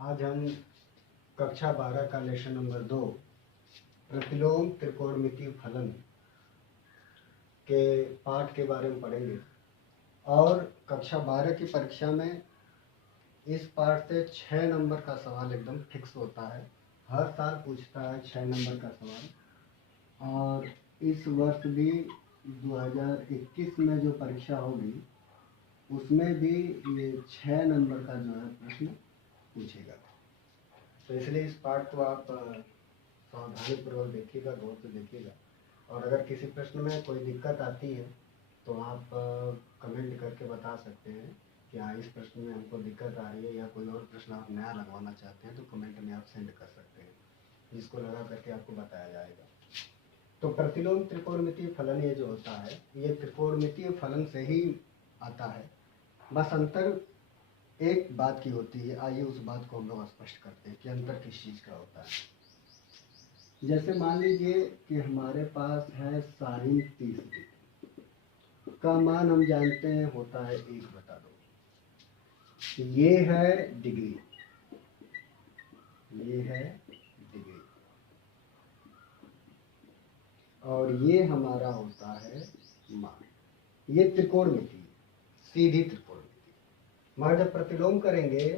आज हम कक्षा 12 का लेसन नंबर 2 प्रतिलोम त्रिकोणमितीय फलन के पाठ के बारे में पढ़ेंगे। और कक्षा 12 की परीक्षा में इस पाठ से 6 नंबर का सवाल एकदम फिक्स होता है। हर साल पूछता है 6 नंबर का सवाल। और इस वर्ष भी 2021 में जो परीक्षा होगी उसमें भी ये 6 नंबर का जो है प्रश्न पूछेगा। तो इसलिए इस पाठ को आप सावधानीपूर्वक देखिएगा, गौर से देखिएगा। और अगर किसी प्रश्न में कोई दिक्कत आती है तो आप कमेंट करके बता सकते हैं कि हाँ इस प्रश्न में हमको दिक्कत आ रही है, या कोई और प्रश्न आप नया लगवाना चाहते हैं तो कमेंट में आप सेंड कर सकते हैं, जिसको लगा करके आपको बताया जाएगा। तो प्रतिलोम त्रिकोणमितीय फलन ये जो होता है ये त्रिकोणमितीय फलन से ही आता है। बस अंतर एक बात की होती है। आइए उस बात को हम लोग स्पष्ट करते हैं कि अंतर किस चीज़ का होता है। जैसे मान लीजिए कि हमारे पास है साइन 30 डिग्री का मान हम जानते हैं होता है 1/2। ये है डिग्री, ये है डिग्री, और ये हमारा होता है मान। ये त्रिकोणमिति, सीधी त्रिकोणमिति। मगर जब प्रतिलोम करेंगे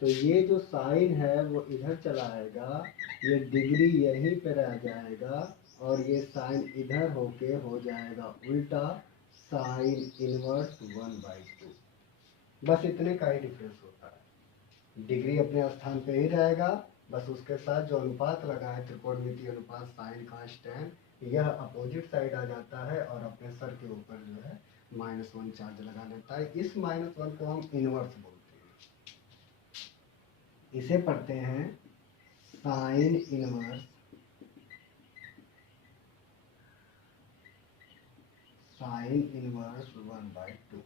तो ये जो साइन है वो इधर चला आएगा, ये डिग्री यहीं पे रह जाएगा, और ये साइन इधर होके हो जाएगा उल्टा साइन इनवर्स 1/2। बस इतने का ही डिफरेंस होता है। डिग्री अपने स्थान पे ही रहेगा, बस उसके साथ जो अनुपात लगा है त्रिकोणमितीय अनुपात साइन का tan, यह अपोजिट साइड आ जाता है और अपने सर के ऊपर जो है -1 चार्ज लगा लेता है। इस -1 को हम इनवर्स बोलते हैं। इसे पढ़ते हैं साइन इनवर्स, साइन इनवर्स 1/2।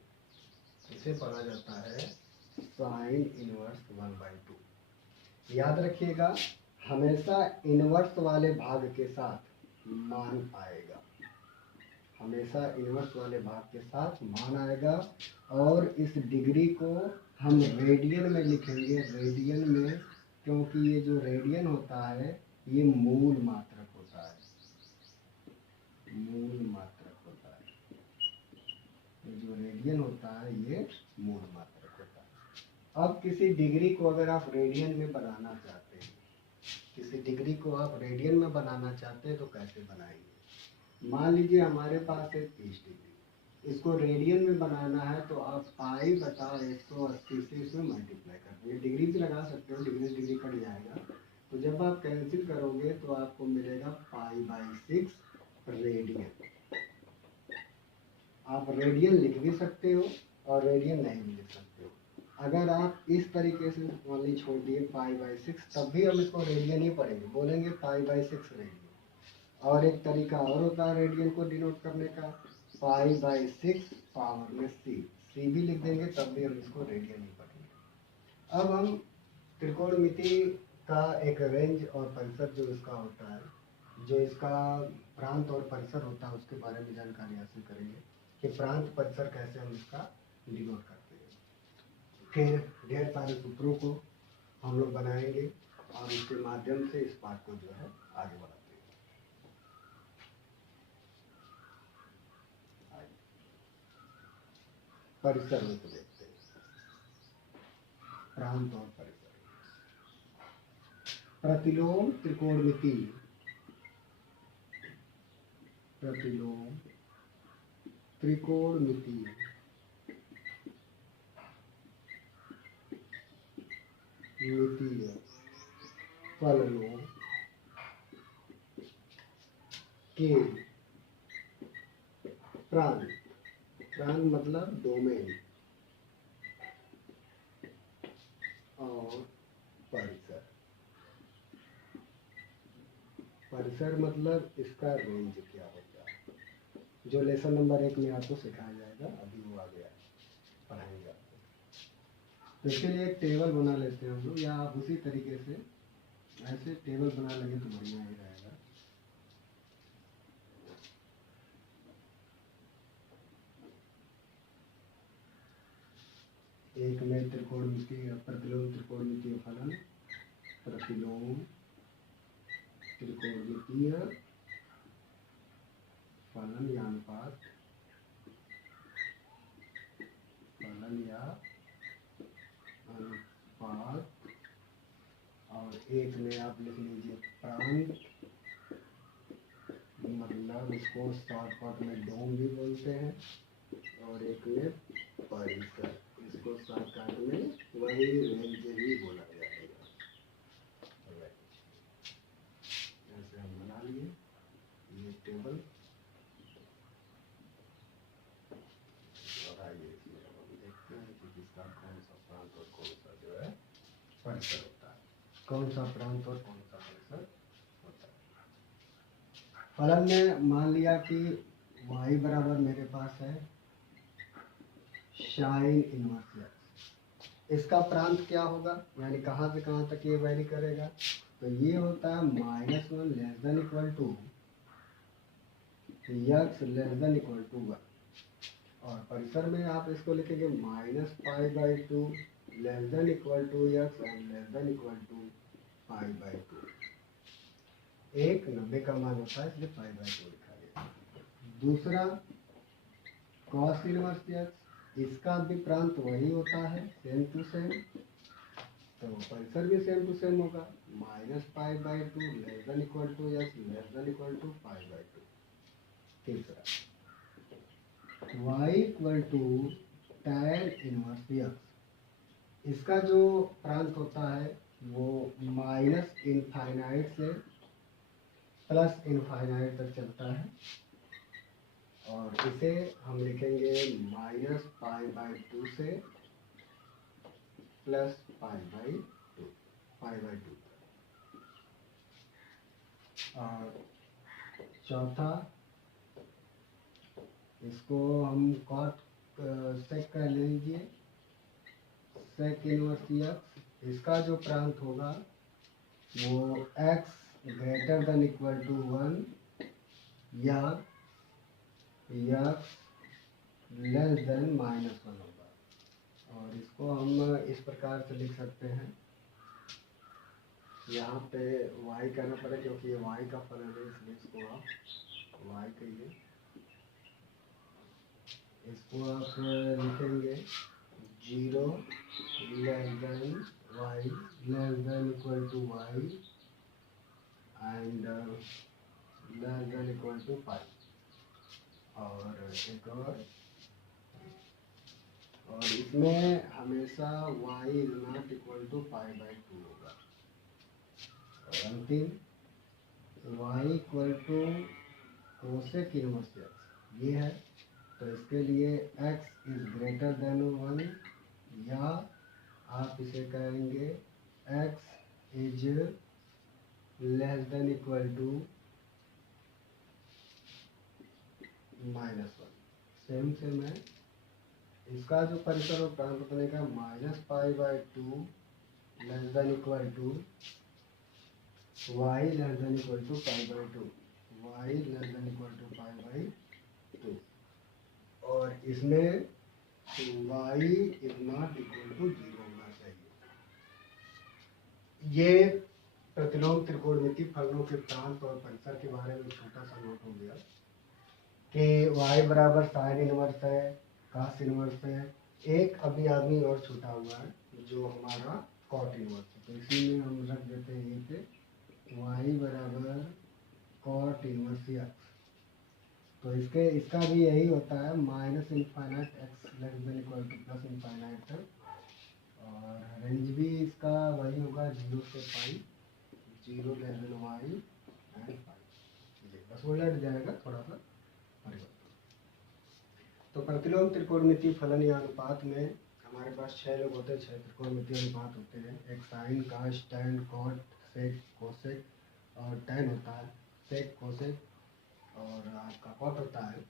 इसे पढ़ा जाता है साइन इनवर्स 1/2। याद रखिएगा, हमेशा इनवर्स वाले भाग के साथ मान आएगा, हमेशा इनवर्स वाले भाग के साथ मान आएगा। और इस डिग्री को हम रेडियन में लिखेंगे, रेडियन में, क्योंकि ये जो रेडियन होता है ये मूल मात्रक होता है, मूल मात्रक होता है। ये जो रेडियन होता है ये मूल मात्रक होता है। अब किसी डिग्री को अगर आप रेडियन में बनाना चाहते हैं, किसी डिग्री को आप रेडियन में बनाना चाहते हैं तो कैसे बनाएंगे? मान लीजिए हमारे पास है 30 डिग्री, इसको रेडियन में बनाना है तो आप π/180 से इसमें मल्टीप्लाई कर दो। ये डिग्री भी लगा सकते हो, डिग्री डिग्री कट जाएगा। तो जब आप कैंसिल करोगे तो आपको मिलेगा π/6 रेडियन। आप रेडियन लिख भी सकते हो और रेडियन नहीं भी लिख सकते हो। अगर आप इस तरीके से ओनली छोड़ दिए π/6, तब भी हम इसको रेडियन ही पढ़ेंगे, बोलेंगे π/6 रेडियन। और एक तरीका और होता है रेडियन को डिनोट करने का, π/6 पावर में c भी लिख देंगे, तब भी हम इसको रेडियन ही पढ़ेंगे। अब हम त्रिकोणमिति का एक रेंज और परिसर जो इसका होता है, जो इसका प्रांत और परिसर होता है, उसके बारे में जानकारी हासिल करेंगे कि प्रांत परिसर कैसे हम इसका डिनोट करते हैं। फिर ढेर सारे सूत्रों को हम लोग बनाएंगे और उसके माध्यम से इस पाठ को जो है आगे बढ़ाते हैं। परिसर में तो देखते हैं, प्रांत और परिसर। प्रतिलोम त्रिकोणमिति, प्रतिलोम त्रिकोणमिति मितीय फलनों के प्रांत, प्रांत मतलब डोमेन, और परिसर, परिसर मतलब इसका रेंज क्या होता है, जो लेसन नंबर 1 में आपको सिखाया जाएगा। अभी वो आ गया, पढ़ाएंगे आपको। तो इसके लिए एक टेबल बना लेते हैं हम लोग, या आप उसी तरीके से ऐसे टेबल बना लेंगे तो बढ़िया ही रहेगा। एक में त्रिकोणमितीय प्रतिलोम त्रिकोणमितीय फलन, प्रतिलोम त्रिकोणमितीय फलन या अनुपात, फलन या अनुपात, और एक में आप लिख लीजिए प्रांत, मतलब इसको शॉर्टकट में डोम भी बोलते हैं, और एक में परिसर, इसको शॉर्टकट में वही रेंज ही बोला जाएगा। ऐसे हम बना लिए ये टेबल, और आइए इसमें हम देखते हैं कि किसका कौन सा प्रांत और कौन सा जो है परिसर होता है, कौन सा प्रांत और कौन सा परिसर होता है। फलन में मान लिया कि y बराबर मेरे पास है साइन इनवर्स x, इसका प्रांत क्या होगा, यानी कहाँ से कहाँ तक ये वैरी करेगा, तो ये होता है -1 less than equal to x less than equal to 1, और परिसर में आप इसको लिखेंगे -π/2 less than equal to x and less than equal to π/2। एक 90 का मान होता है, इसलिए π/2 लिखा गया। दूसरा cos इनवर्स x, इसका भी प्रांत वही होता है, सेम टू सेम, तो परिसर भी सेम टू सेम होगा, -π/2 less than equal to x less than equal to π/2। तीसरा y equal to tan inverse x, इसका जो प्रांत होता है वो -इनफाइनाइट से +इनफाइनाइट तक चलता है, और इसे हम लिखेंगे -π/2 से +π/2 तक। और चौथा, इसको हम कॉट सेक कर लीजिए, सेक इनवर्स x, इसका जो प्रांत होगा वो x greater than equal to 1 या x लेस देन -1 होगा, और इसको हम इस प्रकार से लिख सकते हैं, यहाँ पे y करना पड़ेगा क्योंकि ये y का फलन है, इसलिए इसको आप y कहिए, इसको आप लिखेंगे 0 less than y less than equal to y and less than equal to pi, और एक और इसमें हमेशा y is not equal to π/2 होगा, और अंतिम y equal to cosec inverse x ये है, तो इसके लिए x इज ग्रेटर देन 1 या आप इसे कहेंगे x is less than equal to -1, same same है। इसका जो परिसर और प्रांत बनेगा -π/2 less than equal to y less than equal to π/2, y less than equal to π/2, और इसमें y is not equal to 0 होना चाहिए। ये प्रतिलोम त्रिकोणमितीय फलनों के प्रांत और परिसर के बारे में छोटा सा नोट हो गया कि y बराबर साइन इनवर्स है, कास इनवर्स है, एक अभी आदमी और छूटा हुआ है जो हमारा कॉट इनवर्स है, तो इसी में हम रख देते हैं ये पे y बराबर कॉट इनवर्स x, तो इसका भी यही होता है -infinite x less than equal to +infinite तक, और रेंज भी इसका वही होगा 0 से pi, 0 less than y and pi, बस उलट जाएगा थोड़ा सा परिवर्तन। तो प्रतिलोम त्रिकोणमितीय फलन या अनुपात में हमारे पास 6 लोग होते हैं, 6 त्रिकोणमितीय अनुपात होते हैं, एक साइन, काश, टैन, कॉट, सेक, कोसेक, और टैन होता है, सेक, कोसेक, और आपका कॉट होता है।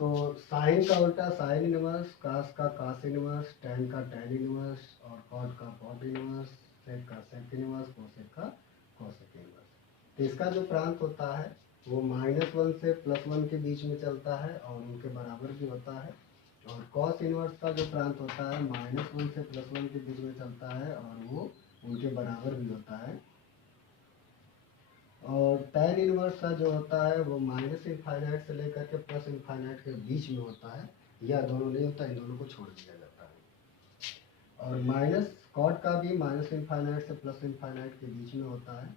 तो साइन का उल्टा साइन इनवर्स, कास का कास इनवर्स, टैन का टैन इनवर्स, और कॉट का कॉट इनवर्स, सेक का सेक इनवर्स, कोसेक का कोसेक इनवर्स। तो इसका जो प्रांत होता है वो -1 से +1 के बीच में चलता है और उनके बराबर भी होता है, और कॉस इनवर्स का जो प्रांत होता है -1 से +1 के बीच में चलता है और वो उनके बराबर भी होता है, और tan इनवर्स का जो होता है वो माइनस इनफाइनाइट से लेकर के प्लस इनफाइनाइट के बीच में होता है, या दोनों नहीं होता, इन दोनों को छोड़ दिया जाता है। और माइनस कॉट का भी माइनस इनफाइनाइट से प्लस इनफाइनाइट के बीच में होता है।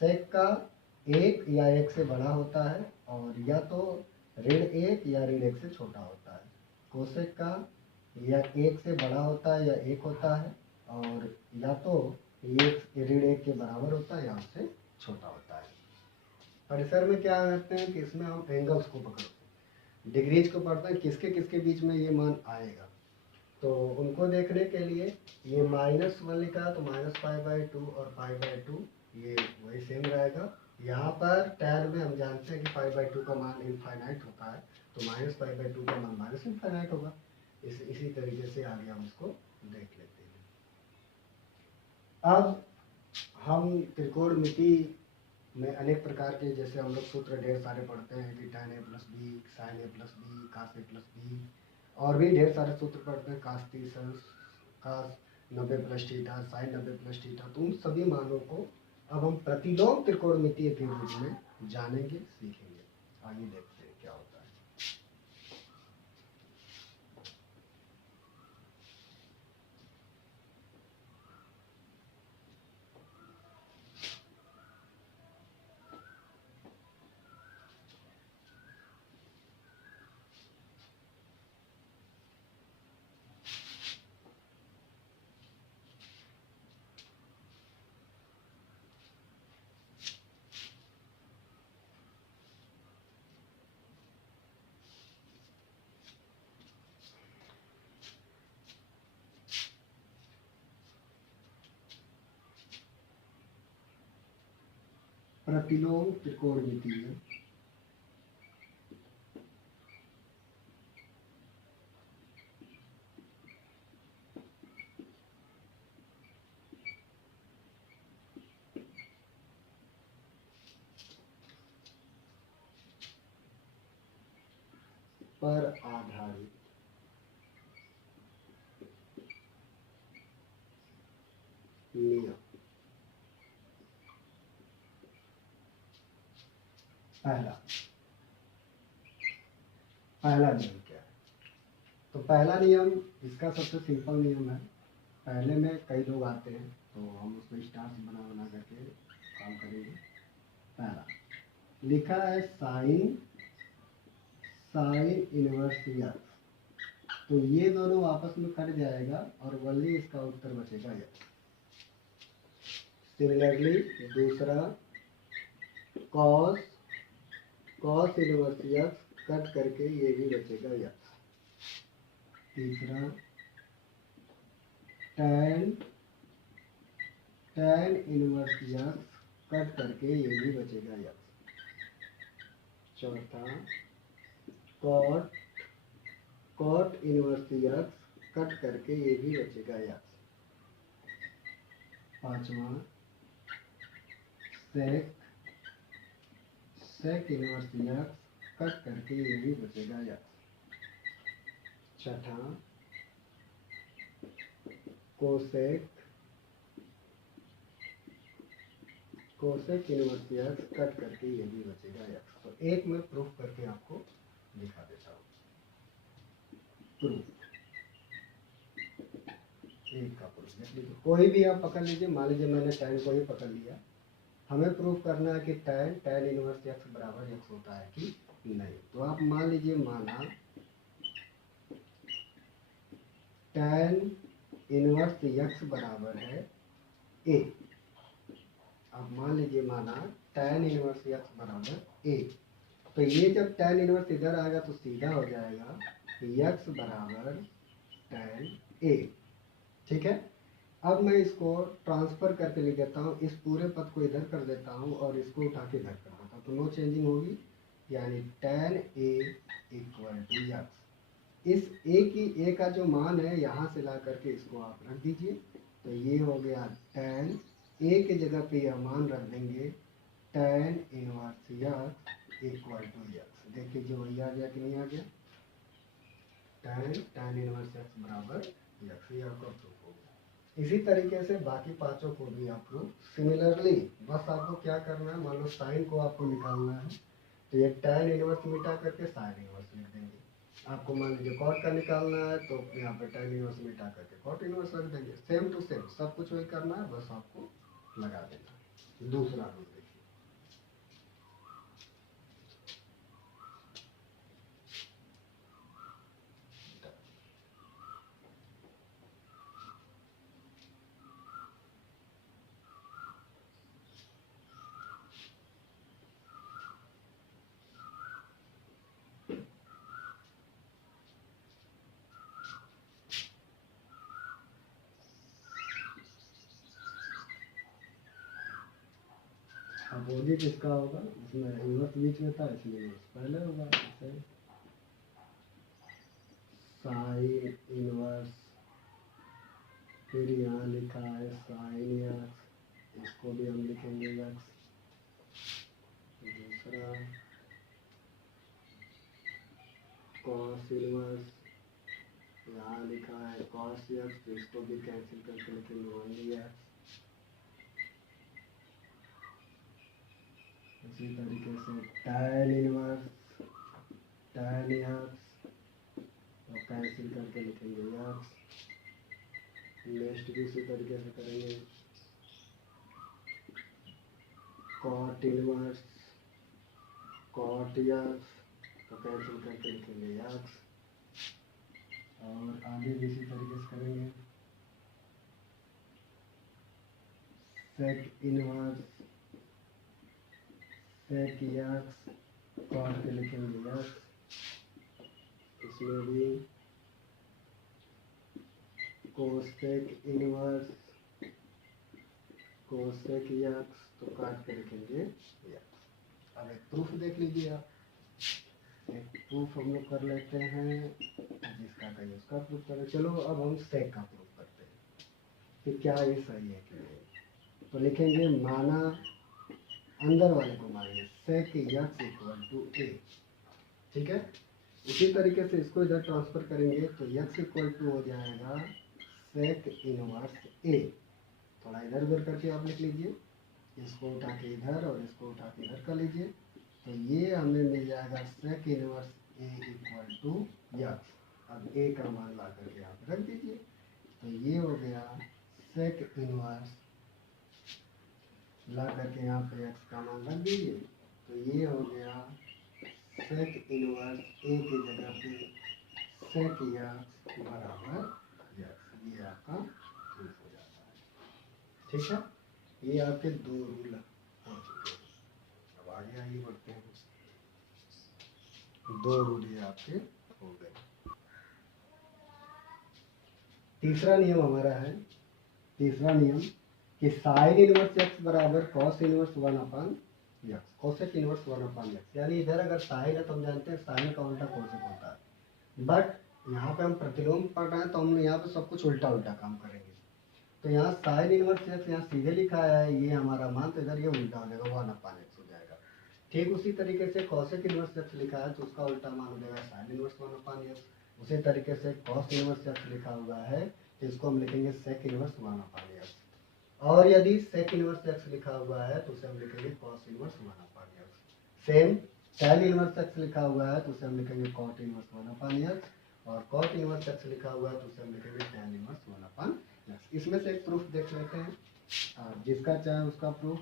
सेक का एक या एक से बड़ा होता है, और या तो ऋण एक या ऋण एक से छोटा होता है। कोसेक का या एक से बड़ा होता है या एक होता है, और या तो एक ऋण एक के बराबर होता है या उससे छोटा होता है। परिसर में क्या करते हैं कि इसमें हम एंगल्स को पकड़ते हैं, डिग्रीज को पढ़ते हैं, किसके किसके बीच में ये मान आएगा। तो उनको देखने के लिए ये -1 लिखा तो -π/2 और π/2 ये वही सेम रहेगा। यहाँ पर टैन में हम जानते हैं कि π/2 का मान इनफाइनाइट होता है, तो -π/2 का मान माइनस इनफाइनाइट होगा। इसी तरीके से आगे हम इसको देख लेते हैं। अब हम त्रिकोणमिति में अनेक प्रकार के, जैसे हम लोग सूत्र ढेर सारे पढ़ते हैं कि tan a + b, sin a + b, cos a + b, और भी ढेर सारे सूत्र पढ़ते हैं, cos 90 + थीटा, sin 90 + थीटा। तो उन सभी मानों को अब हम प्रतिलोम त्रिकोणमितीय के रूप में जानेंगे, सीखेंगे। आइए देखते हैं क्या होता है। प्रतिलोम त्रिकोणमितीय पर आधारित नियम। पहला नियम क्या है? तो पहला नियम इसका सबसे सिंपल नियम है। पहले में कई लोग आते हैं तो हम उसमें स्टार्स बना करके काम करेंगे। पहला लिखा है साइन इनवर्स एक्स, तो ये दोनों आपस में कट जाएगा और वही इसका उत्तर बचेगा एक्स। सिमिलरली दूसरा कॉस इनवर्स एक्स कट करके ये भी बचेगा एक्स। तीसरा टैन इनवर्स एक्स कट करके ये भी बचेगा एक्स। चौथा कॉट इनवर्स एक्स कट करके ये भी बचेगा एक्स। पांचवा सेक इनवर्स एक्स कट करके ये भी बचेगा एक्स। छठा कोसेक इनवर्स एक्स कट करके ये भी बचेगा एक्स। तो एक मैं प्रूफ करके आपको दिखा देता हूँ। प्रूफ एक का प्रूफ देख लीजिए, कोई भी आप पकड़ लीजिए। मान लीजिए मैंने tan को ही पकड़ लिया, हमें प्रूफ करना है कि tan इनवर्स एक्स बराबर एक्स होता है कि नहीं। तो आप मान लीजिए माना tan इनवर्स एक्स बराबर है a। अब मान लीजिए माना tan इनवर्स एक्स बराबर a, तो ये जब tan इनवर्स इधर आएगा तो सीधा हो जाएगा x बराबर tan a। ठीक है। अब मैं इसको ट्रांसफर करके लिख देता हूँ, इस पूरे पद को इधर कर देता हूँ और इसको उठा के इधर कर देता हूँ, तो नो चेंजिंग होगी, यानी tan a = x। इस a का जो मान है यहाँ से ला करके इसको आप रख दीजिए, तो ये हो गया tan a के जगह पे यह मान रख देंगे tan इनवर्स x = x। देखिए जो वही आ गया कि नहीं आ गया, tan इनवर्स x बराबर x। ये आपका प्रूफ हो गया। इसी तरीके से बाकी पांचों को भी आप लोग सिमिलरली, बस आपको क्या करना है, मान लो साइन को आपको निकालना है तो ये tan इनवर्स मिटा करके साइन इनवर्स लिख देंगे। आपको मान लीजिए कॉट का निकालना है तो यहाँ पे tan इनवर्स मिटा करके कॉट इनवर्स रख देंगे। सेम टू सेम सब कुछ वही करना है, बस आपको लगा देना है। दूसरा रूल देखिए, अपोजिट इसका होगा, इसमें इनवर्स बीच में था इसलिए इनवर्स पहले होगा। जैसे साइन इनवर्स, फिर यहाँ लिखा है साइन एक्स, इसको भी हम लिखेंगे एक्स। दूसरा कॉस इनवर्स, यहाँ लिखा है कॉस एक्स, तो इसको भी कैंसिल करके लिखेंगे ओनली एक्स। इसी तरीके से tan इनवर्स, tan एक्स और कैंसिल करके लिखेंगे एक्स। नेक्स्ट भी इसी तरीके से करेंगे, कॉट इनवर्स, कॉट एक्स तो कैंसिल करके लिखेंगे एक्स। और आगे भी इसी तरीके से करेंगे, sec inverse, sec x cot के लिखेंगे एक्स। इसमें भी कोसेक इनवर्स, कोसेक एक्स तो काट के लिखेंगे एक्स। अब एक प्रूफ देख लीजिए आप, एक प्रूफ हम लोग कर लेते हैं, जिसका कहीं उसका प्रूफ करें। चलो अब हम सेक का प्रूफ करते हैं कि क्या ये सही है कि नहीं। तो लिखेंगे माना, अंदर वाले को मानिए सेक एक्स इक्वल टू ए, ठीक है। उसी तरीके से इसको इधर ट्रांसफर करेंगे तो एक्स इक्वल टू हो जाएगा सेक इनवर्स ए। थोड़ा इधर उधर करके आप लिख लीजिए, इसको उठा के इधर और इसको उठा के इधर कर लीजिए, तो ये हमें मिल जाएगा sec inverse A equal to x. अब ए का मान ला करके आप रख दीजिए, तो ये हो गया सेक इनवर्स, ला करके यहाँ पे एक्स का मान रख दीजिए, तो ये हो गया सेक इनवर्स ए की जगह पे सेक एक्स बराबर एक्स। ये आपका प्रूफ हो जाता है, ठीक है। ये आपके दो रूल हो चुके हैं। अब आगे आइए बढ़ते हैं, दो रूल ये आपके हो गए। तीसरा नियम हमारा है, तीसरा नियम कि साइन इनवर्स एक्स बराबर cos inverse 1/x, cosec inverse 1/x। यानी इधर अगर साइन है तो हम जानते हैं साइन का उल्टा कोसेक होता है, बट यहाँ पे हम प्रतिलोम पढ़ रहे हैं तो हम यहाँ पे सब कुछ उल्टा उल्टा काम करेंगे। तो यहाँ साइन इनवर्स एक्स यहाँ सीधे लिखा है, ये हमारा मान, तो इधर ये उल्टा हो जाएगा 1/x हो जाएगा। ठीक उसी तरीके से कॉसेक इनवर्स एक्स लिखा है तो उसका उल्टा मान हो जाएगा साइन इनवर्स 1/x। उसी तरीके से कॉस इनवर्स एक्स लिखा हुआ है तो इसको हम लिखेंगे सेक इनवर्स 1/x। और यदि सेक इनवर्स एक्स लिखा हुआ है तो उसे हम लिखेंगे cos inverse 1/x। Same tan inverse x लिखा हुआ है तो उसे हम लिखेंगे कॉट इनवर्स 1/x, और कॉट इनवर्स एक्स लिखा हुआ है तो उसे हम लिखेंगे tan इनवर्स 1/x। इसमें से एक प्रूफ देख लेते हैं, जिसका चाहे उसका प्रूफ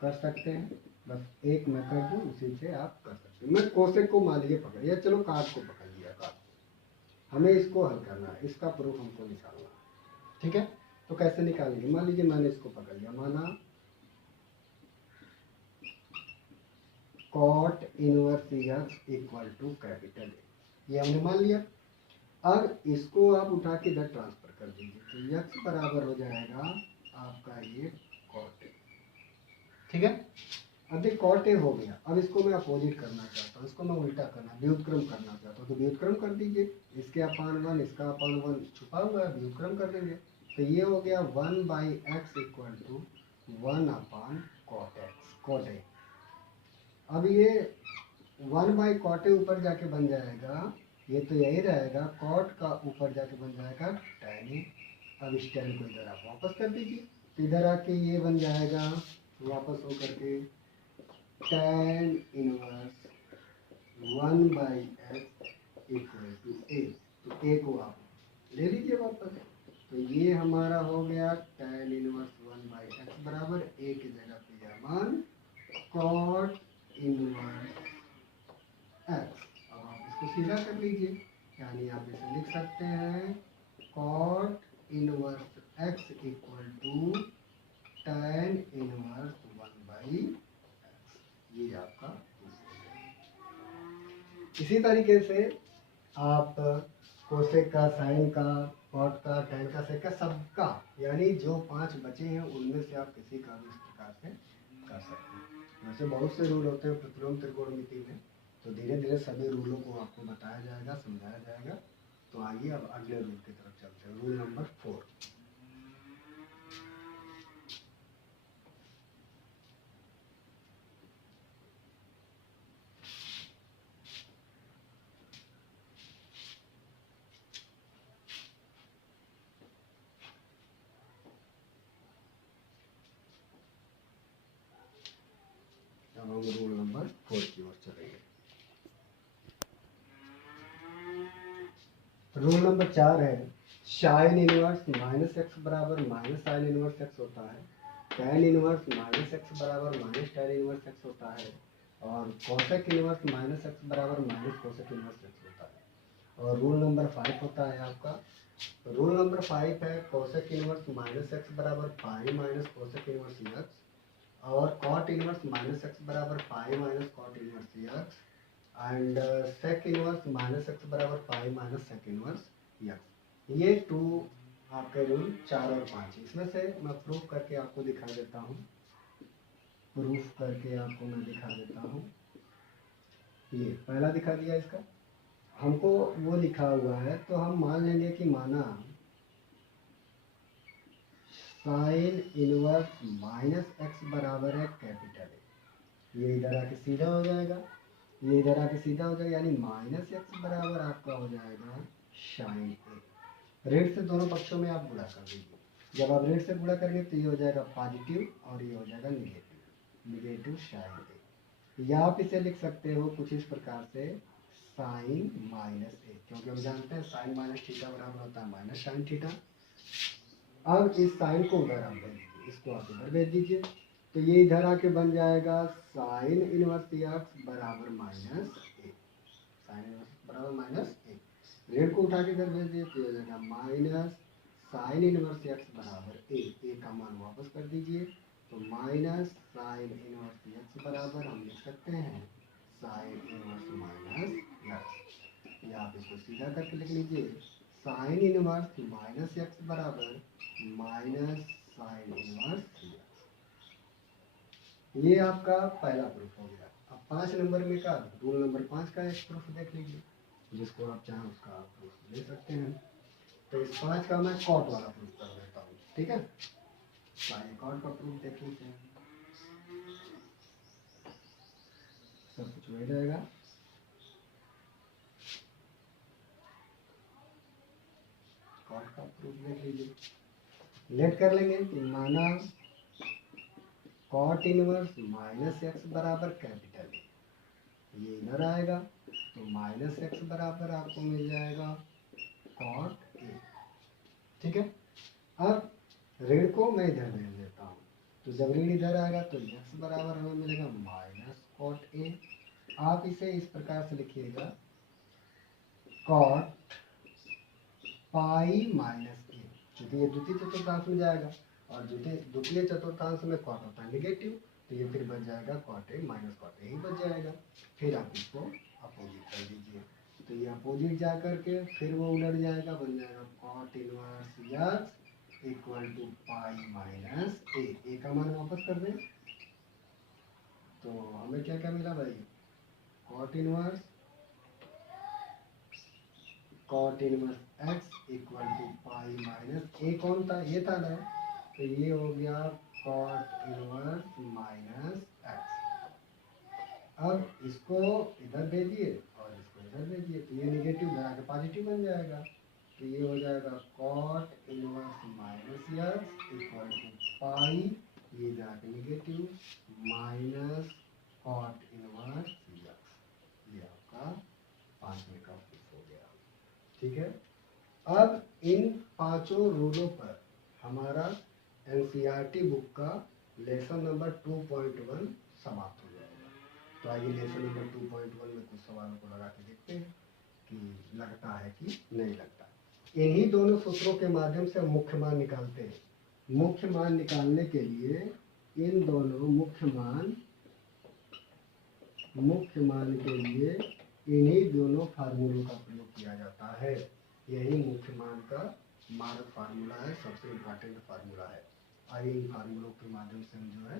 कर सकते हैं, बस एक मैं कर दूँ उसी से आप कर सकते हैं। मैं कोसेक को मान लीजिए पकड़ लिया, चलो काट को पकड़ लिया, काट को हमें इसको हल करना है, इसका प्रूफ हमको निकालना है, ठीक है। तो कैसे निकालेंगे, मान लीजिए मैंने इसको पकड़ लिया, माना cot inverse x equal to capital A, ये हमने मान लिया। अब इसको आप उठा के इधर ट्रांसफर कर दीजिए तो एक्स बराबर हो जाएगा आपका ये कॉट ए, ठीक है। अब ये कॉट ए हो गया, अब इसको मैं अपोजिट करना चाहता हूँ, इसको मैं उल्टा करना, व्युत्क्रम करना चाहता हूँ, तो व्युत्क्रम कर दीजिए, इसके अपान 1 इसका अपान 1 छुपा हुआ है, व्युत्क्रम कर देंगे तो ये हो गया 1/x equal to 1/cot x, cot A. अब ये 1/cot ए ऊपर जाके बन जाएगा, ये तो यही रहेगा, कॉट का ऊपर जाके बन जाएगा tan ए, अब इस tan को इधर आप वापस कर दीजिए, तो इधर आके ये बन जाएगा वापस हो करके tan inverse 1/x equal to a। तो a को आप ले लीजिए वापस, तो ये हमारा हो गया tan इनवर्स 1/x बराबर a की जगह पे यह मान cot इनवर्स x। अब आप इसको सीधा कर लीजिए, यानी आप इसे लिख सकते हैं cot inverse x equal to tan inverse 1/x। ये आपका इसी तरीके से आप कोसेक का, साइन का, कॉट का, टैन का, सेक का, सबका, यानी जो 5 बचे हैं उनमें से आप किसी का भी इस प्रकार से कर सकते हैं। वैसे बहुत से रूल होते हैं प्रतिलोम त्रिकोणमिति में, तो धीरे धीरे सभी रूलों को आपको बताया जाएगा, समझाया जाएगा। तो आइए अब अगले रूल की तरफ चलते हैं, रूल नंबर 4। अब हम रूल नंबर 4 की ओर चलेंगे। रूल नंबर 4 है साइन इनवर्स माइनस एक्स बराबर माइनस साइन इनवर्स एक्स होता है, टैन इनवर्स माइनस एक्स बराबर माइनस टैन इनवर्स एक्स होता है, और कोसेक इनवर्स माइनस एक्स बराबर माइनस कोसेक इनवर्स एक्स होता है। और रूल नंबर 5 होता है आपका, रूल नंबर 5 है कोसेक इनवर्स माइनस एक्स बराबर pi minus cosec inverse x, और कॉट इनवर्स माइनस एक्स बराबर pi minus cot inverse x, and sec inverse minus x बराबर pi minus sec inverse x. ये 2 आपके रूल 4 और 5। इसमें से मैं प्रूफ करके आपको दिखा देता हूँ, प्रूफ करके आपको मैं दिखा देता हूँ। ये पहला दिखा दिया, इसका हमको वो लिखा हुआ है, तो हम मान लेंगे कि माना साइन इनवर्स माइनस एक्स बराबर है कैपिटल ए। ये इधर आके सीधा हो जाएगा, ये इधर आके सीधा हो जाएगा, यानी माइनस एक्स बराबर आपका हो जाएगा साइन ए। ऋण से दोनों पक्षों में आप गुणा कर दीजिए। जब आप ऋण से गुणा करेंगे तो ये हो जाएगा पॉजिटिव और ये हो जाएगा निगेटिव, निगेटिव साइन ए। या आप इसे लिख सकते हो कुछ इस प्रकार से साइन माइनस ए, क्योंकि हम जानते हैं साइन माइनस थीटा बराबर होता है माइनस साइन थीटा। अब इस साइन को उधर आप भेज दीजिए, इसको आप इधर भेज दीजिए, तो ये इधर आके बन जाएगा साइन इनवर्स एक्स बराबर माइनस ए, साइन इनवर्स बराबर माइनस ए। ऋण को उठा के इधर भेज दिए तो हो जाएगा माइनस साइन इनवर्स एक्स बराबर ए का मान वापस कर दीजिए, तो माइनस साइन इनवर्स एक्स बराबर हम लिख सकते हैं साइन इनवर्स माइनस एक्स। या आप इसको सीधा करके लिख लीजिए साइन इनवर्स माइनस एक्स बराबर माइनस साइन इनवर्स एक्स। ये आपका पहला प्रूफ हो गया। अब 5 नंबर में का रूल नंबर 5 का एक प्रूफ देख लीजिए, जिसको आप चाहें उसका आप प्रूफ ले सकते हैं। तो इस 5 का मैं कॉट वाला प्रूफ कर देता हूँ, ठीक है। कॉट का प्रूफ देख लीजिए, सब कुछ वही रहेगा। कॉट का प्रूफ देख लीजिए, लेट कर लेंगे कि माना कॉट इनवर्स माइनस एक्स बराबर कैपिटल ए, ये इधर आएगा तो माइनस एक्स बराबर आपको मिल जाएगा कॉट ए, ठीक है। अब ऋण को मैं इधर भेज देता हूँ, तो जब ऋण इधर आएगा तो एक्स बराबर हमें मिलेगा माइनस कॉट ए। आप इसे इस प्रकार से लिखिएगा कॉट पाई माइनस ए, क्योंकि ये द्वितीय चतुर्थांश में जाएगा और द्वितीय चतुर्थांश में कॉट होता है निगेटिव, तो ये फिर बच जाएगा cot A minus cot A ही बच जाएगा। फिर आप इसको अपोजिट कर दीजिए, तो ये अपोजिट जा करके फिर वो उलट जाएगा, बन जाएगा cot inverse x equal to pi minus A का मान वापस कर दें, तो हमें क्या क्या मिला भाई, cot inverse x equal to pi minus A, कौन था, ये था ना, तो ये हो गया कॉट इनवर्स माइनस एक्स। अब इसको इधर भेजिए और इसको इधर भेजिए, तो ये निगेटिव इधर आके पॉजिटिव बन जाएगा, तो ये हो जाएगा cot inverse minus x equal to pi, ये जाके negative minus cot inverse x. ये आपका 5वें का फिक्स हो गया। ठीक है, अब इन पांचों रूलों पर हमारा एनसीईआरटी बुक का लेसन नंबर 2.1 समाप्त हो जाएगा। तो आइए लेसन नंबर 2.1 में कुछ सवालों को लगा के देखते हैं कि लगता है कि नहीं लगता। इन्हीं दोनों सूत्रों के माध्यम से हम मुख्य मान निकालते हैं। मुख्य मान निकालने के लिए इन दोनों मुख्य मान के लिए इन्हीं दोनों फार्मूलों का प्रयोग किया जाता है। यही मुख्य मान का मानक फार्मूला है, सबसे इम्पोर्टेंट फार्मूला है। आइए इन फार्मूलों के माध्यम से हम जो है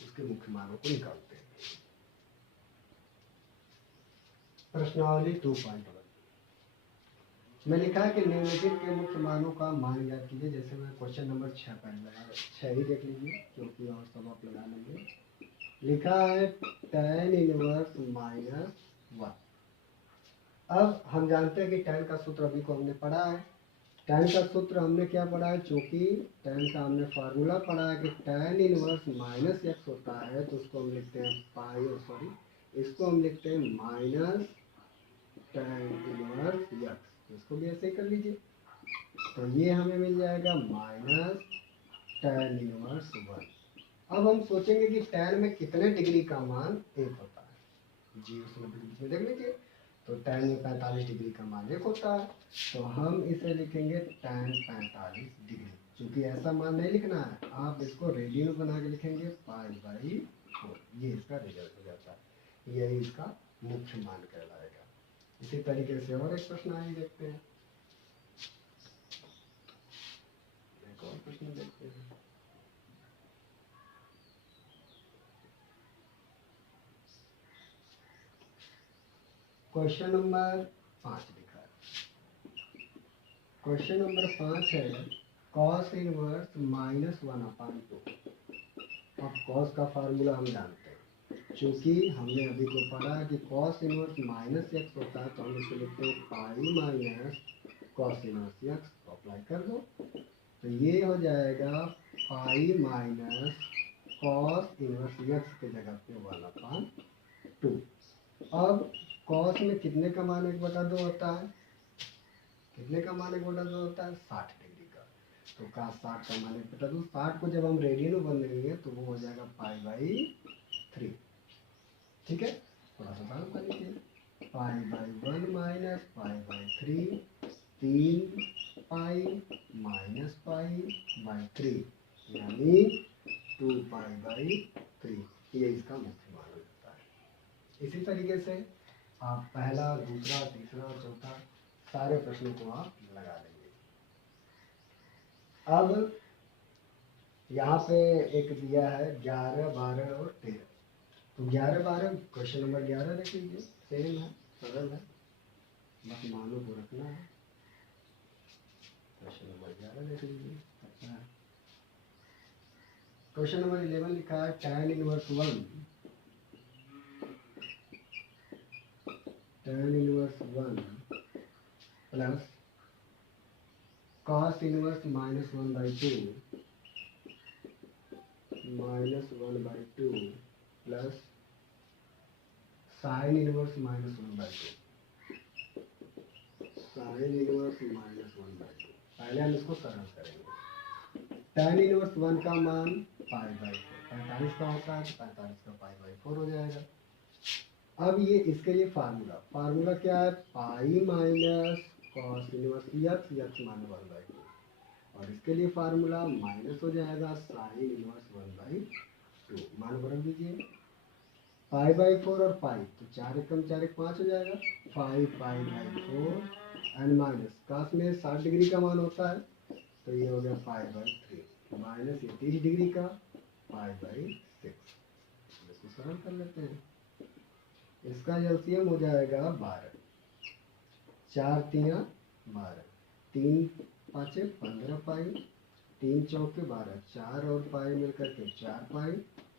उसके मुख्य मानों को निकालते हैं। प्रश्नावली 2.1 में लिखा है कि निम्नलिखित के मुख्य मानों का मान ज्ञात कीजिए। जैसे मैं क्वेश्चन नंबर 6 पहले लगा, 6 ही देख लीजिए क्योंकि और सब आप लगा लेंगे। लिखा है tan इनवर्स माइनस 1। अब हम जानते हैं कि tan का सूत्र अभी को हमने पढ़ा है। tan का सूत्र हमने क्या पढ़ा है, चूंकि tan का हमने फार्मूला पढ़ा है कि tan इनवर्स माइनस एक्स होता है, तो उसको हम लिखते हैं पाई, इसको हम लिखते हैं माइनस tan इनवर्स एक्स। इसको भी ऐसे ही कर लीजिए, तो ये हमें मिल जाएगा माइनस tan इनवर्स 1। अब हम सोचेंगे कि tan में कितने डिग्री का मान 1 होता है। जी उसमें बीच में देख लीजिए, तो tan में 45 डिग्री का मान 1 होता है, तो हम इसे लिखेंगे tan 45 डिग्री। क्योंकि ऐसा मान नहीं लिखना है, आप इसको रेडियन बना के लिखेंगे π/4। ये इसका रिजल्ट हो जाता है, यही इसका मुख्य मान कहलाएगा। इसी तरीके से और एक प्रश्न आगे देखते हैं। एक और प्रश्न देखते हैं। क्वेश्चन नंबर 5 लिखा है। क्वेश्चन नंबर 5 है cos इनवर्स -1/2। अब cos का फार्मूला हम जानते हैं, क्योंकि हमने अभी को पढ़ा कि cos इनवर्स माइनस एक्स होता है, तो हम इसे लिखते हैं pi minus cos inverse x. तो अप्लाई कर दो, तो ये हो जाएगा pi minus cos inverse x के जगह पे 1/2। अब cos में कितने का मान 1/2 होता है, कितने का मान 1/2 होता है, 60 डिग्री का। तो का 60 का मान 1/2, 60 को जब हम रेडियन में बदलेंगे तो वो हो जाएगा π/3। ठीक है, थोड़ा सा काम कर लीजिए, π/1 माइनस π/3, 3 पाई माइनस π/3 यानी 2π/3। ये इसका मुख्य मान हो जाता है। इसी तरीके से आप पहला, दूसरा, तीसरा और चौथा सारे प्रश्नों को आप लगा लेंगे। अब यहाँ पे एक दिया है 11, 12 और 13। तो 11, 12 क्वेश्चन नंबर 11 देख लीजिए, सेम है, सरल है, बस मानों को रखना है। क्वेश्चन नंबर 11 देख लीजिए। क्वेश्चन नंबर 11 लिखा है tan inverse 1 plus cos inverse -1/2 plus sin inverse -1/2। पहले हम इसको सरल करेंगे। tan इनवर्स 1 का मान π/4, 45 का होता है, तो 45 का π/4 हो जाएगा। अब ये इसके लिए फार्मूला क्या है, pi minus cos inverse x मान 1/2, और इसके लिए फार्मूला माइनस हो जाएगा sin इनवर्स 1/2। मान बदल दीजिए, π/4 और पाई, तो 4 एकम 4 एक 5 हो जाएगा, 5π/4 एंड माइनस काश में 60 डिग्री का मान होता है, तो ये हो गया π/3 माइनस ये 30 डिग्री का π/6। इसको सरल कर लेते हैं, इसका एलसीएम हो जाएगा 12, 4 3 12, 3 5 15 पाई, 3 चौके 12, 4 और पाई मिलकर के 4 पाई,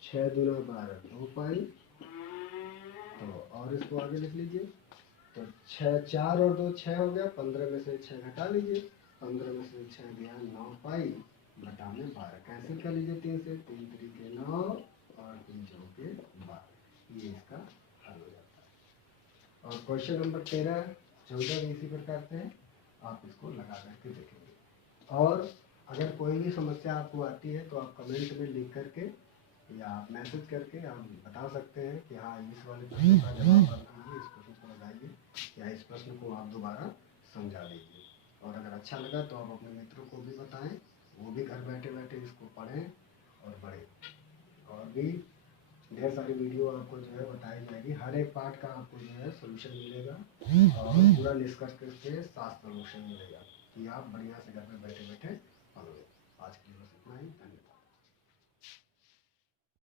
6 दूना 12 2 पाई। तो और इसको आगे लिख लीजिए, तो 6, 4 और 2 6 हो गया, 15 में से 6 घटा लीजिए, 15 में से 6 गया 9 पाई घटा में 12, कैंसिल कर लीजिए 3 से, 3 3 9 और 3 4 12, ये इसका हल हो जाता है। और क्वेश्चन नंबर 13 14 भी इसी प्रकार से है, आप इसको लगा करके देखेंगे। और अगर कोई भी समस्या आपको आती है तो आप कमेंट में लिख करके या आप मैसेज करके आप बता सकते हैं कि हाँ इस वाले प्रश्न का जवाब आप कीजिए, इस प्रश्न को लगाइए या इस प्रश्न को आप दोबारा समझा लीजिए। और अगर अच्छा लगा तो आप अपने मित्रों को भी बताएं, वो भी घर बैठे बैठे इसको पढ़ें और पढ़ें। और भी ढेर सारी वीडियो आपको जो है बताई जाएगी, हर एक पार्ट का आपको जो है सोल्यूशन मिलेगा और पूरा निष्कर्ष के साथ सोल्यूशन मिलेगा कि आप बढ़िया से घर में बैठे बैठे पढ़ोगे। आज के लिए बस इतना ही, धन्यवाद।